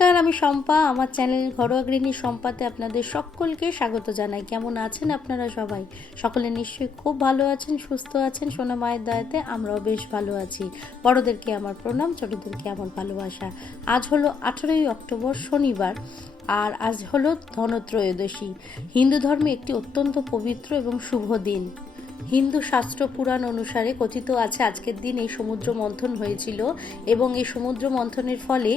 নমস্কার, আমি শম্পা। আমার চ্যানেল ঘরোয়া গৃহিণী শম্পাতে আপনাদের সকলকে স্বাগত জানাই। কেমন আছেন আপনারা সবাই? সকলে নিশ্চয়ই খুব ভালো আছেন, সুস্থ আছেন। সোনা মায়ের দয়াতে আমরাও বেশ ভালো আছি। বড়োদেরকে আমার প্রণাম, ছোটোদেরকে আমার ভালোবাসা। আজ হলো আঠেরোই অক্টোবর, শনিবার, আর আজ হলো ধনত্রয়োদশী। হিন্দু ধর্মে একটি অত্যন্ত পবিত্র এবং শুভ দিন। হিন্দু শাস্ত্র পুরাণ অনুসারে কথিত আছে, আজকের দিন এই সমুদ্র মন্থন হয়েছিল এবং এই সমুদ্র মন্থনের ফলে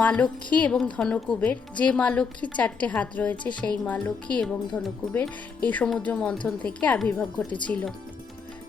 মা লক্ষ্মী এবং ধনকুবের, যে মা লক্ষ্মীর চারটে হাত রয়েছে, সেই মা লক্ষ্মী এবং ধনকুবের এই সমুদ্র মন্থন থেকে আবির্ভাব ঘটেছিল।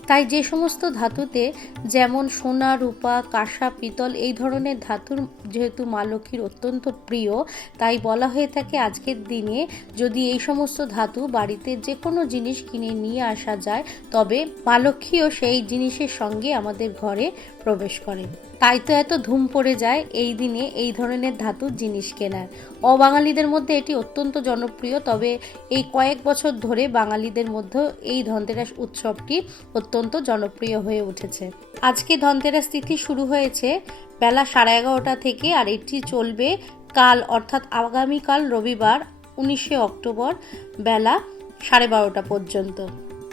তাই যে সমস্ত ধাতুতে যেমন সোনা, রূপা, কাঁসা, পিতল এই ধরনের ধাতুর যেহেতু মা লক্ষ্মীর অত্যন্ত প্রিয়, তাই বলা হয়ে থাকে আজকের দিনে যদি এই সমস্ত ধাতু বাড়িতে যে কোনো জিনিস কিনে নিয়ে আসা যায়, তবে মা লক্ষ্মীও সেই জিনিসের সঙ্গে আমাদের ঘরে প্রবেশ করে। তাই তো এত ধুম পড়ে যায় এই দিনে এই ধরনের ধাতুর জিনিস কেনার। অবাঙালিদের মধ্যে এটি অত্যন্ত জনপ্রিয়, তবে এই কয়েক বছর ধরে বাঙালিদের মধ্যে এই ধনতেরাস উৎসবটি অত্যন্ত জনপ্রিয় হয়ে উঠেছে। আজকে ধনতেরাস তিথি শুরু হয়েছে বেলা সাড়ে এগারোটা থেকে আর এটি চলবে কাল, অর্থাৎ আগামীকাল রবিবার, উনিশে অক্টোবর, বেলা সাড়ে বারোটা পর্যন্ত।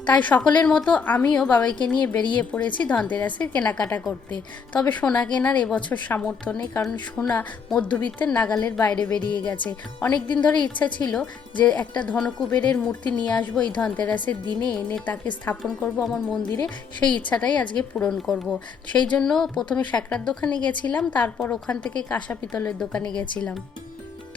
তাই সকলের মতো আমিও বাবাইকে নিয়ে বেরিয়ে পড়েছি ধনতেরাসের কেনাকাটা করতে। তবে সোনা কেনার এবছর সামর্থ্য নেই, কারণ সোনা মধ্যবিত্তের নাগালের বাইরে বেরিয়ে গেছে। অনেক দিন ধরে ইচ্ছা ছিল যে একটা ধনকুবেরের মূর্তি নিয়ে আসব এই ধনতেরাসের দিনে, এনে তাকে স্থাপন করব আমার মন্দিরে, সেই ইচ্ছাটাই আজকে পূরণ করব। সেই জন্য প্রথমে স্যাকরার দোকানে গেছিলাম, তারপর ওখান থেকে কাঁসা পিতলের দোকানে গেছিলাম।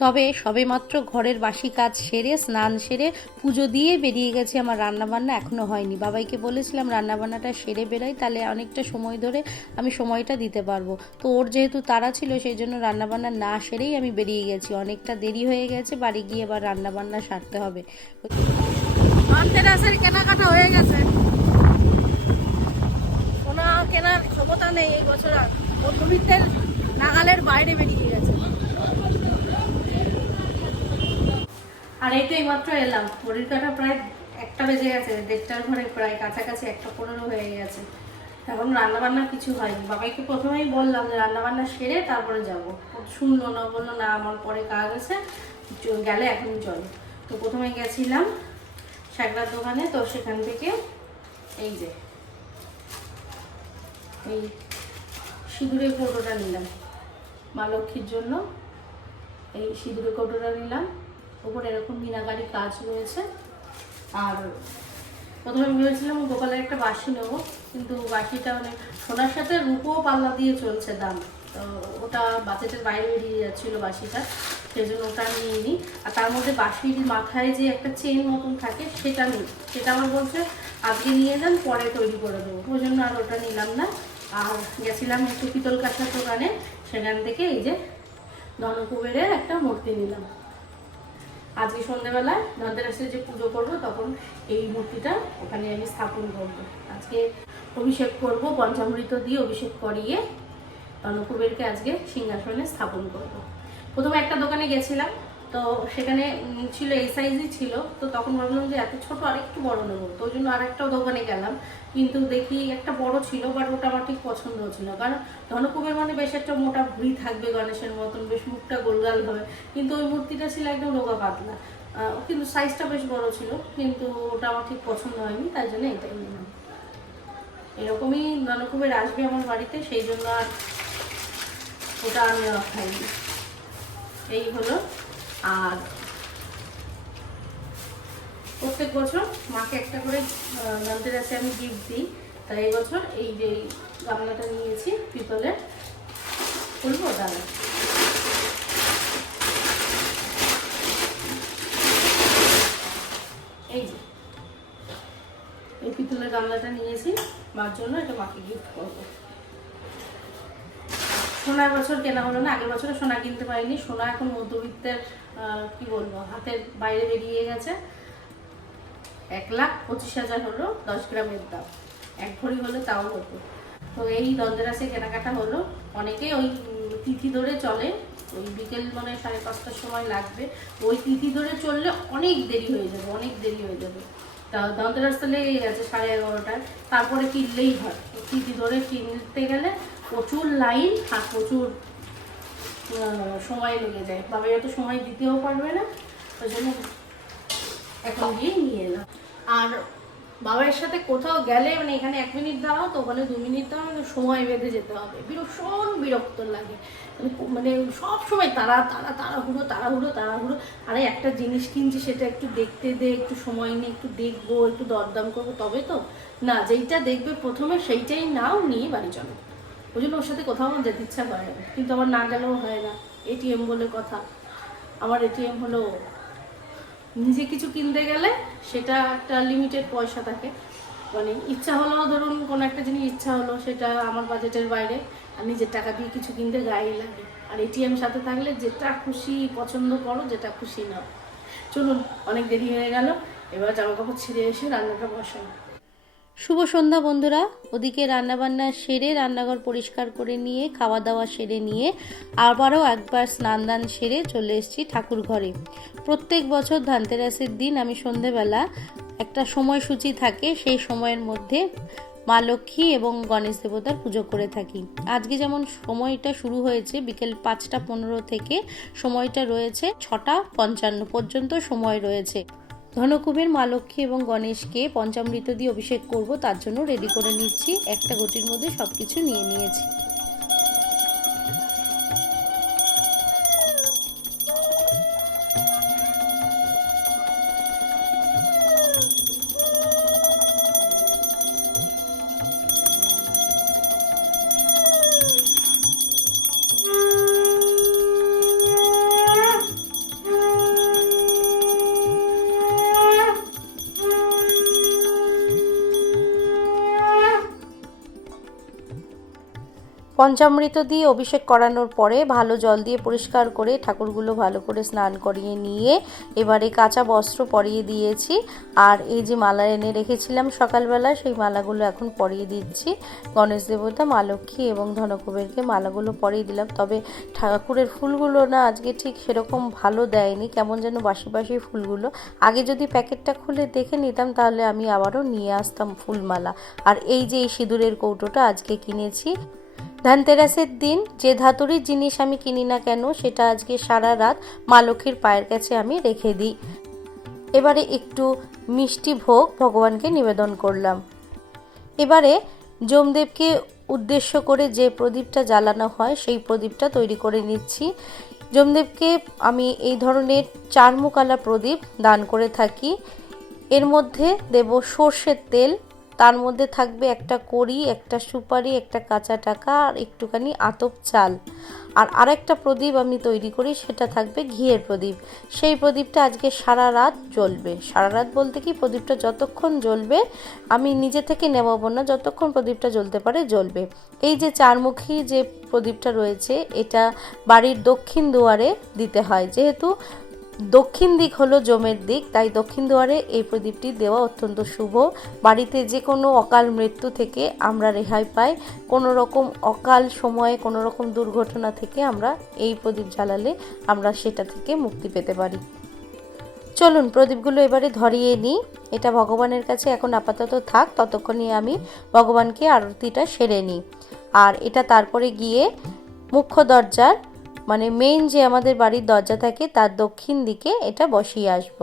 তবে সবেমাত্র ঘরের বাসি কাজ সেরে, স্নান সেরে, পুজো দিয়ে বেরিয়ে গেছি। আমার রান্নাবান্না এখনও হয়নি। বাবাইকে বলেছিলাম, রান্নাবান্নাটা সেরে বেরাই তাহলে অনেকটা সময় ধরে আমি সময়টা দিতে পারব। তো ওর যেহেতু তারা ছিল, সেই জন্য রান্নাবান্না না সেরেই আমি বেরিয়ে গেছি। অনেকটা দেরি হয়ে গেছে, বাড়ি গিয়ে এবার রান্নাবান্না সারতে হবে। কেনাকাটা হয়ে গেছে। সোনা কেনার ক্ষমতা নেই এই বছর আর। মধ্যবিত্তের নাগালের বাইরে বেরিয়ে গেছে। আর এই তো এইমাত্র এলাম। ঘড়ির কাটা প্রায় একটা বেজে গেছে, দেড়টার ঘরে প্রায় কাছাকাছি একটা পনেরো হয়ে গেছে। এখন রান্নাবান্না কিছু হয়নি। বাবাইকে প্রথমেই বললাম যে রান্নাবান্না সেরে তারপরে যাব। শুনলো না, বলল, না, আমার পরে কাজ আছে। গেলে এখন চল। তো প্রথমে গেছিলাম শাকরার দোকানে, তো সেখান থেকে এই যে, এই সিঁদুরের কৌটোটা নিলাম। মা লক্ষ্মীর জন্য এই সিঁদুরের কৌটোটা নিলাম। ওপরে এরকম মিনাকারি কাজ রয়েছে। আর প্রথমে ভেবেছিলাম গোপালের একটা বাসি নেব, কিন্তু বাসিটা মানে সোনার সাথে রূপো পাল্লা দিয়ে চলছে দাম। তো ওটা বাজেটের বাইরে বেরিয়ে যাচ্ছিল বাসিটা সেই জন্য ওটা আমি নিইনি আর তার মধ্যে বাসির মাথায় যে একটা চেন মতন থাকে, সেটা নেই। সেটা আমার বলছে, আজকে নিয়ে যান, পরে তৈরি করে দেবো। ওই জন্য আর ওটা নিলাম না। আর গেছিলাম একটু পিতল কাঁসার দোকানে, সেখান থেকে এই যে ধনকুবেরের একটা মূর্তি নিলাম। আজকে সন্ধ্যেবেলায় ধনতেরাসের যে পুজো করব, তখন এই মূর্তিটা ওখানে আমি স্থাপন করব। আজকে অভিষেক করব, পঞ্চামৃত দিয়ে অভিষেক করিয়ে অনুকুবেরকে আজকে সিংহাসনে স্থাপন করব। প্রথমে একটা দোকানে গেছিলাম তো সেখানে ছিল, এই সাইজই ছিল। তো তখন ভাবলাম যে এত ছোট আর একটু বড় নেব। তো ওই জন্য আর আরেকটা দোকানে গেলাম। কিন্তু দেখি একটা বড় ছিল বাট ওটা আমার ঠিক পছন্দ হচ্ছিল। কারণ ধনকুবের মানে বেশ একটা মোটা ভুঁড়ি থাকবে গণেশের মতন, বেশ মুখটা গোলগাল হবে। কিন্তু ওই মূর্তিটা ছিল একদম রোগা পাতলা। কিন্তু সাইজটা বেশ বড় ছিল, কিন্তু ওটা আমার ঠিক পছন্দ হয়নি, তাই জন্য এটাই নিলাম। এরকমই ধনকুবের আসবে আমার বাড়িতে, সেই জন্য আর ওটা আর নেওয়া হয়নি। এই হলো আর প্রত্যেক বছর মাকে একটা করে ধনতেরাসে আমি গিফট দিই। তাই এই বছর এই যে গামলাটা নিয়েছি পিতলের, খুলবো দাদা এই যে, এই পিতলের গামলাটা নিয়েছি, মার জন্য এটা মাকে গিফট করব। সোনার বছর কেনা হলো না, আগের বছরে সোনা কিনতে পারিনি, সোনা এখন মধ্যবিত্তের কি বলব, হাতের বাইরে বেরিয়ে গেছে। এক লাখ পঁচিশ হাজার হলো দশ গ্রামের দাম। এক ভরি হলে তাও হতো। তো এই দন্দরাসে কেনাকাটা হলো। অনেকে ওই তিথি ধরে চলে, ওই বিকেল মানে সাড়ে পাঁচটার সময় লাগবে। ওই তিথি ধরে চললে অনেক দেরি হয়ে যাবে, অনেক দেরি হয়ে যাবে। তা দন্তরাস তো গেছে সাড়ে এগারোটায়। তারপরে কিনলেই হয়। তিথি ধরে কিনতে গেলে প্রচুর লাইন আর প্রচুর সময় লেগে যায়। বাবা যত সময় দিতেও পারবে না, ওই জন্য এখন গিয়ে নিয়ে এলাম। আর বাবার সাথে কোথাও গেলে মানে এখানে এক মিনিট দাঁড়াও তো, ওখানে দু মিনিট দাঁড়াও মানে সময় বেঁধে যেতে হবে। ভীষণ বিরক্ত লাগে। মানে মানে সব সময় তাড়া তাড়া তাড়াহুড়ো তাড়াহুড়ো তাড়াহুড়ো। আরে একটা জিনিস কিনছি, সেটা একটু দেখতে দে, একটু সময় নিয়ে একটু দেখব, একটু দরদাম করব, তবে তো না, যেইটা দেখবে প্রথমে সেইটাই নাও, নিয়ে বাড়ি চলো। ওই জন্য ওর সাথে কোথাও আমার যেতে ইচ্ছা করে না। কিন্তু আবার না গেলেও হয় না। এটিএম বলে কথা। আমার এটিএম হলো, নিজে কিছু কিনতে গেলে সেটা একটা লিমিটেড পয়সা থাকে। মানে ইচ্ছা হলো ধরুন কোনো একটা জিনিস ইচ্ছা হলো, সেটা আমার বাজেটের বাইরে, আর নিজের টাকা দিয়ে কিছু কিনতে গায়ে লাগে। আর এটিএম সাথে থাকলে যেটা খুশি পছন্দ করো, যেটা খুশি নাও। চলুন, অনেক দেরি হয়ে গেল। এবার জামা কাপড় ছিঁড়ে এসে রান্নাটা বসাই। শুভ সন্ধ্যা বন্ধুরা। ওদিকে রান্নাবান্না সেরে রান্নাঘর পরিষ্কার করে নিয়ে খাওয়া দাওয়া সেরে নিয়ে আবারও একবার স্নান দান সেরে চলে এসেছি ঠাকুর ঘরে। প্রত্যেক বছর ধানতেরাসের দিন আমি সন্ধেবেলা একটা সময়সূচি থাকে, সেই সময়ের মধ্যে মা লক্ষ্মী এবং গণেশ দেবতার পুজো করে থাকি। আজকে যেমন সময়টা শুরু হয়েছে, বিকেল পাঁচটা পনেরো থেকে সময়টা রয়েছে, ছটা পঞ্চান্ন পর্যন্ত সময় রয়েছে। ধনকুবের মা লক্ষ্মী এবং গণেশকে পঞ্চামৃত দিয়ে অভিষেক করব, তার জন্য রেডি করে নিচ্ছি। একটা গটির মধ্যে সব কিছু নিয়ে নিয়েছি। পঞ্চামৃত দিয়ে অভিষেক করানোর পরে ভালো জল দিয়ে পরিষ্কার করে ঠাকুরগুলো ভালো করে স্নান করিয়ে নিয়ে এবারে কাঁচা বস্ত্র পরিয়ে দিয়েছি। আর এই যে মালা এনে রেখেছিলাম সকালবেলা, সেই মালাগুলো এখন পরিয়ে দিচ্ছি। গণেশ দেবতা, মা লক্ষ্মী এবং ধনকুবেরকে মালাগুলো পরিয়ে দিলাম। তবে ঠাকুরের ফুলগুলো না আজকে ঠিক সেরকম ভালো দেয়নি। কেমন যেন বাসি বাসি ফুলগুলো। আগে যদি প্যাকেটটা খুলে দেখে নিতাম, তাহলে আমি আবারও নিয়ে আসতাম ফুলমালা। আর এই যে এই সিঁদুরের কৌটোটা আজকে কিনেছি। ধানতেরাসের দিন যে ধাতুরির জিনিস আমি কিনি না কেন, সেটা আজকে সারা রাত মা লক্ষ্মীর পায়ের কাছে আমি রেখে দিই। এবারে একটু মিষ্টি ভোগ ভগবানকে নিবেদন করলাম। এবারে যমদেবকে উদ্দেশ্য করে যে প্রদীপটা জ্বালানো হয়, সেই প্রদীপটা তৈরি করে নিচ্ছি। যমদেবকে আমি এই ধরনের চারমুকালা প্রদীপ দান করে থাকি। এর মধ্যে দেব সর্ষের তেল তার মধ্যে থাকবে একটা কড়ি, একটা সুপারি, একটা কাঁচা টাকা আর একটুখানি আতপ চাল। আর আরেকটা প্রদীপ আমি তৈরি করি, সেটা থাকবে ঘিয়ের প্রদীপ। সেই প্রদীপটা আজকে সারা রাত জ্বলবে। সারা রাত বলতে কি, প্রদীপটা যতক্ষণ জ্বলবে, আমি নিজে থেকে নেওয়াবো না যতক্ষণ প্রদীপটা জ্বলতে পারে জ্বলবে। এই যে চারমুখী যে প্রদীপটা রয়েছে, এটা বাড়ির দক্ষিণ দুয়ারে দিতে হয়। যেহেতু দক্ষিণ দিক হলো জমের দিক, তাই দক্ষিণ দুয়ারে এই প্রদীপটি দেওয়া অত্যন্ত শুভ। বাড়িতে যে কোনো অকাল মৃত্যু থেকে আমরা রেহাই পাই। কোনো রকম অকাল সময়ে, কোনো রকম দুর্ঘটনা থেকে আমরা এই প্রদীপ জ্বালালে আমরা সেটা থেকে মুক্তি পেতে পারি। চলুন প্রদীপগুলো এবারে ধরিয়ে নিই। এটা ভগবানের কাছে এখন আপাতত থাক, ততক্ষণে আমি ভগবানকে আরতিটা সেরে নিই। আর এটা তারপরে গিয়ে মুখ্য দরজার মানে মেইন যে আমাদের বাড়ির দরজা থাকে তার দক্ষিণ দিকে এটা বসিয়ে আসব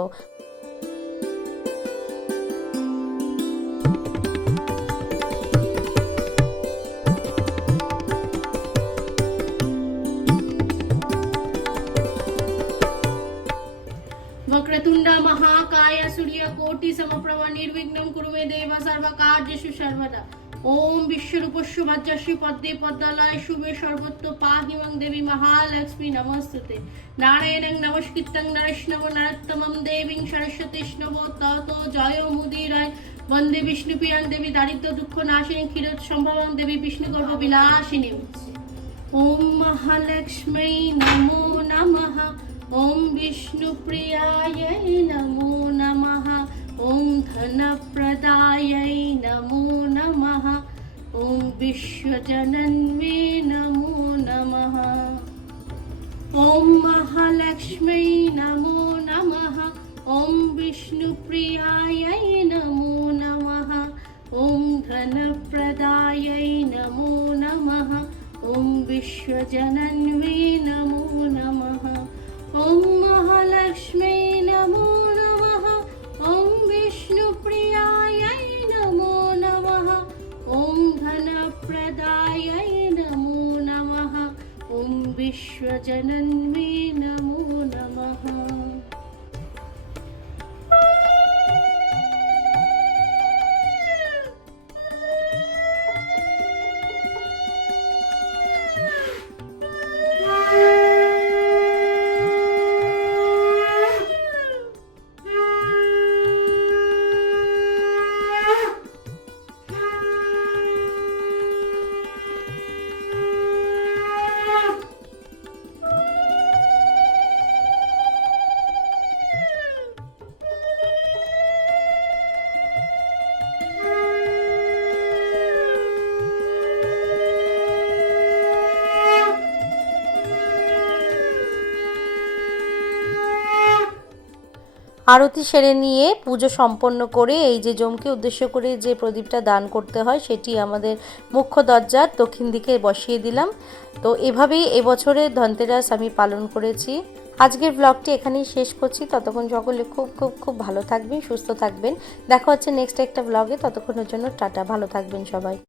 वक्रतुंड महाकाय सूर्य कोटि समप्रभ निर्विघ्नं कुरु मे देव सर्वकार्येषु सर्वदा ওম বিশ্বরূপস্য বাচ্যাসী পদ্মে পদ্মালয়, শুভে সর্বত্র পা হিমং দেবী মহালক্ষ্মী নমস্তে নারায়ণং নমস্কৃতং নরষ্ণব নরোত্তমম দেবীং সরস্বতী স্নব তত জয় মুদিরায়। বন্দে বিষ্ণু বিষ্ণুপ্রিয়াং দেবী দারিদ্র দুঃখ নাশিনী ক্ষীর সম্ভবং দেবী বিষ্ণু বিষ্ণুগর্ভ বিনাশিনী ওম মহালক্ষ্মী নমো নমঃ। ওম বিষ্ণুপ্রিয়ায় নমো। विश्वजनन्वे नमो नमः। ॐ महालक्ष्मै नमो नमः। ॐ विष्णुप्रियायै नमो नमः। ॐ धनप्रदायै नमो नमः। ॐ विश्वजनन्वी नमो नमः। ॐ महालक्ष्मी विश्वजनन्वी नमो नमः আরতি সেরে নিয়ে পুজো সম্পন্ন করে, এই যে জমকে উদ্দেশ্য করে যে প্রদীপটা দান করতে হয়, সেটি আমাদের মুখ্য দরজার দক্ষিণ দিকে বসিয়ে দিলাম। তো এভাবেই এবছরের ধনতেরাস আমি পালন করেছি। আজকের ব্লগটি এখানেই শেষ করছি। ততক্ষণ সকলে খুব খুব খুব ভালো থাকবেন, সুস্থ থাকবেন। দেখা হচ্ছে নেক্সট একটা ব্লগে ততক্ষণের জন্য টাটা, ভালো থাকবেন সবাই।